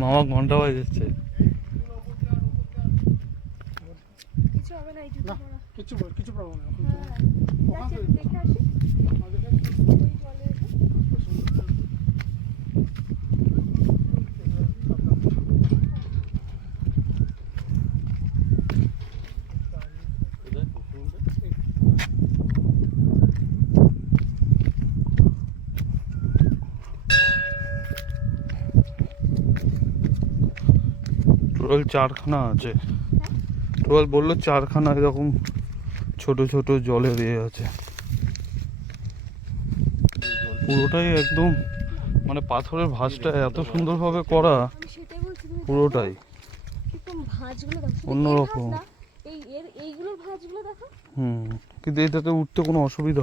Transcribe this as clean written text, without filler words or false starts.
মামা ঘন্টা বাজাচ্ছে। কিছু হবে না, এই জুতো না, পরা। কিছু প্রবলেম নেই। হ্যাঁ, যাচ্ছি, দেখে আসি ওই জলে এসে। টোটাল 4খানা আছে। টোটাল বললো 4খানা এরকম ছোট ছোট জলের আছে। পুরোটাই একদম মানে পাথরের ভাঁজটা এত সুন্দরভাবে করা, আমি সেটাই বলছি, তুমি পুরোটাই একদম ভাঁজগুলো দেখো, শুধু এর অন্যরকম। ভাঁজ না, এইগুলোর ভাঁজগুলো দেখো। কিন্তু এটাতে উঠতে কোনো অসুবিধা